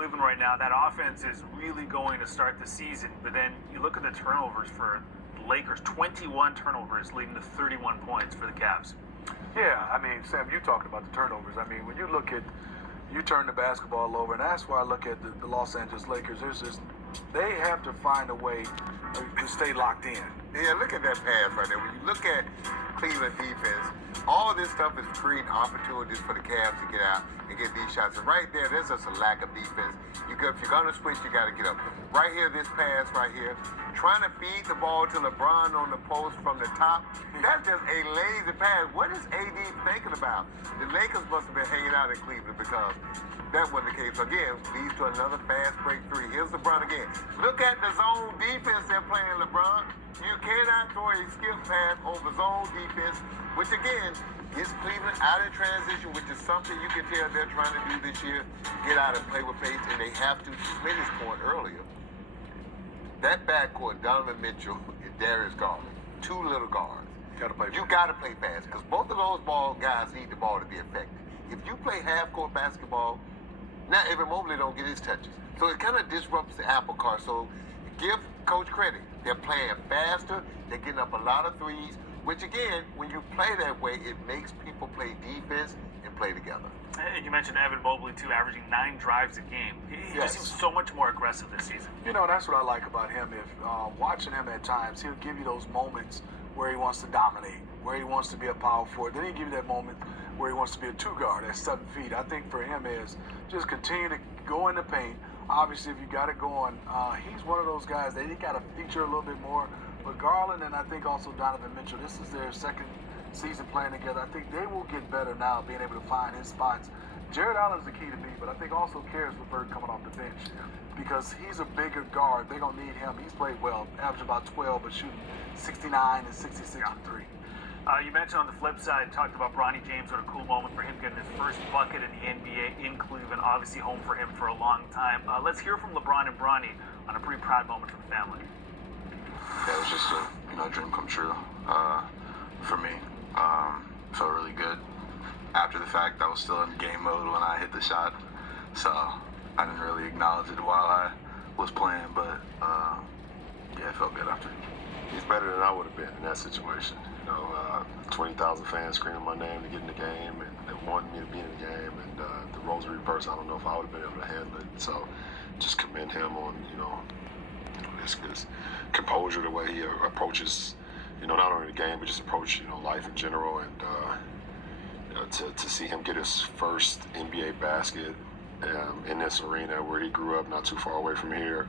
Cleveland right now, that offense is really going to start the season. But then you look at the turnovers for the Lakers, 21 turnovers leading to 31 points for the Cavs. Yeah, I mean, Sam, you talked about the turnovers. I mean, when you look at, you turn the basketball over, and that's why I look at the Los Angeles Lakers. They have to find a way to stay locked in. Yeah, look at that pass right there. When you look at Cleveland defense, all of this stuff is creating opportunities for the Cavs to get out and get these shots. And right there, there's just a lack of defense. If you're going to switch, you got to get up. Right here, this pass right here, trying to feed the ball to LeBron on the post from the top. That's just a lazy pass. What is AD thinking about? The Lakers must have been hanging out in Cleveland because that wasn't the case. Again, leads to another fast break three. Here's LeBron again. Look at the zone defense they're playing, LeBron. You cannot throw a skip pass over zone defense, which again gets Cleveland out of transition, which is something you can tell they're trying to do this year. Get out and play with pace, and they have to. Smitty's point earlier. That backcourt, Donovan Mitchell and Darius Garland, two little guards. You got to play fast because both of those ball guys need the ball to be effective. If you play half-court basketball, now Evan Mobley don't get his touches. So it kind of disrupts the apple cart. So give Coach credit. They're playing faster. They're getting up a lot of threes, which again, when you play that way, it makes people play defense and play together. And you mentioned Evan Mobley, too, averaging 9 drives a game. He just seems so much more aggressive this season. You know, that's what I like about him. If watching him at times, he'll give you those moments where he wants to dominate, where he wants to be a power forward. Then he'll give you that moment where he wants to be a two-guard at 7 feet. I think for him is just continue to go in the paint. Obviously, if you got it going, he's one of those guys that he got to feature a little bit more. But Garland and I think also Donovan Mitchell, this is their second season playing together. I think they will get better now, being able to find his spots. Jared Allen's the key to me, but I think also Karis LeVert coming off the bench because he's a bigger guard. They're going to need him. He's played well, averaging about 12, but shooting 69 and 66 from three. You mentioned on the flip side, talked about Bronny James. What a cool moment for him getting his first bucket in the NBA in Cleveland. Obviously home for him for a long time. Let's hear from LeBron and Bronny on a pretty proud moment for the family. Yeah, it was just a dream come true for me. Felt really good. After the fact, I was still in game mode when I hit the shot, so I didn't really acknowledge it while I was playing. But yeah, it felt good after. He's better than I would have been in that situation. 20,000 fans screaming my name to get in the game, and they wanted me to be in the game. And the roles reversed. I don't know if I would have been able to handle it. So just commend him on his composure, the way he approaches, not only the game but just approach life in general. And to see him get his first NBA basket in this arena where he grew up, not too far away from here.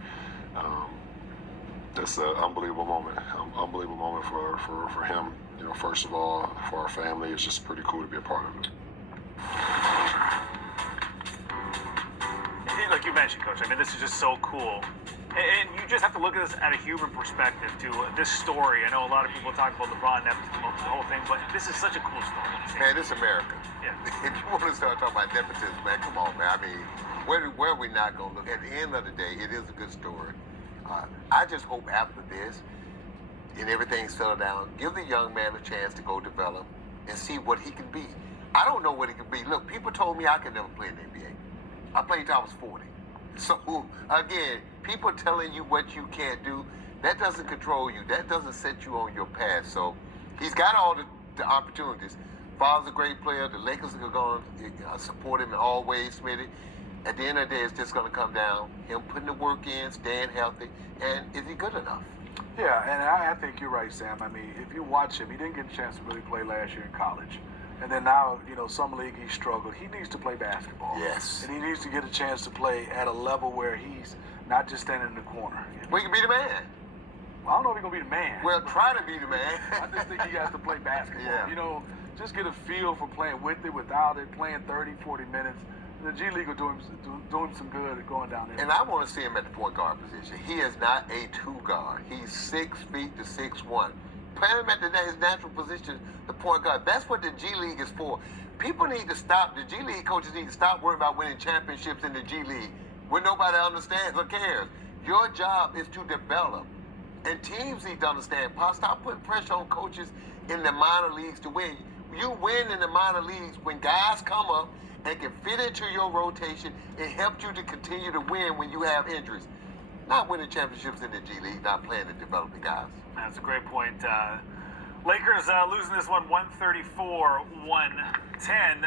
That's an unbelievable moment. Unbelievable moment for him. First of all, for our family, it's just pretty cool to be a part of it. Like you mentioned, Coach, I mean, this is just so cool. And you just have to look at this at a human perspective, too. This story, I know a lot of people talk about LeBron, the whole thing, but this is such a cool story. Man, this is America. Yeah. If you want to start talking about nepotism, man, come on, man. I mean, where are we not going to look? At the end of the day, it is a good story. I just hope after this and everything's settled down, give the young man a chance to go develop and see what he can be. I don't know what he can be. Look, people told me I could never play in the NBA. I played until I was 40. So, again, people telling you what you can't do, that doesn't control you. That doesn't set you on your path. So, he's got all the opportunities. Father's a great player. The Lakers are going to support him in all ways, Smitty. At the end of the day, it's just going to come down him putting the work in, staying healthy, and is he good enough? Yeah, and I think you're right, Sam. I mean, if you watch him, he didn't get a chance to really play last year in college. And then now, some league he struggled. He needs to play basketball. Yes. And he needs to get a chance to play at a level where he's not just standing in the corner. Well, he can be the man. Well, I don't know if he's going to be the man. Well, try to be the man. I just think he has to play basketball. Yeah. Just get a feel for playing with it, without it, playing 30, 40 minutes. The G League will do him some good going down there. And I want to see him at the point guard position. He is not a two guard. He's 6 feet to 6'1". Play him at his natural position, the point guard. That's what the G League is for. People need to stop. The G League coaches need to stop worrying about winning championships in the G League where nobody understands or cares. Your job is to develop. And teams need to understand. Stop putting pressure on coaches in the minor leagues to win. You win in the minor leagues when guys come up and can fit into your rotation and help you to continue to win when you have injuries. Not winning championships in the G League, not playing the developing guys. That's a great point. Lakers losing this one 134-110.